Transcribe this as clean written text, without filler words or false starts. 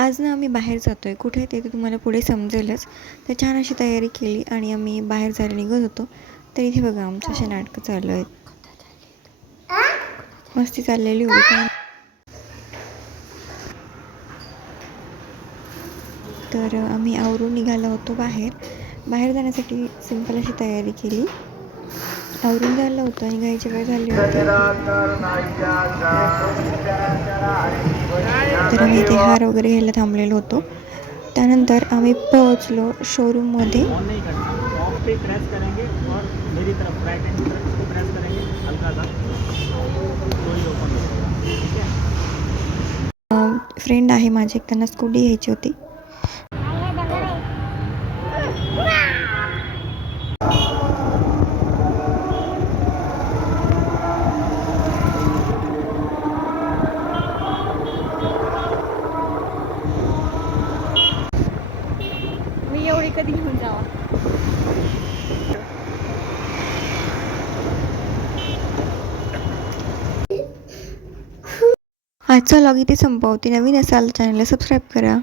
आज ना आम्ही बाहेर जातो आहे. कुठे ते तुम्हाला पुढे समजेलच. तर छान अशी तयारी केली आणि आम्ही बाहेर जायला निघत होतो. तर इथे बघा आमचं असे नाटकं चालू आहेत. मस्ती चाललेली होती. तर आम्ही आवरून निघालो होतो बाहेर. बाहेर जाण्यासाठी सिंपल अशी तयारी केली. आवरून झालं होतं आणि निघायची वेळ झाली होती. तर आम्ही इथे हार वगैरे घ्यायला थांबलेलो होतो. त्यानंतर आम्ही पोहोचलो शोरूममध्ये. फ्रेंड आहे माझी, त्यांना स्कूटी घ्यायची होती. मी एवढी कधी घेऊन जावा. आजचा व्लॉग इथे संपवते. नवीन असाल चॅनलला सबस्क्राईब करा.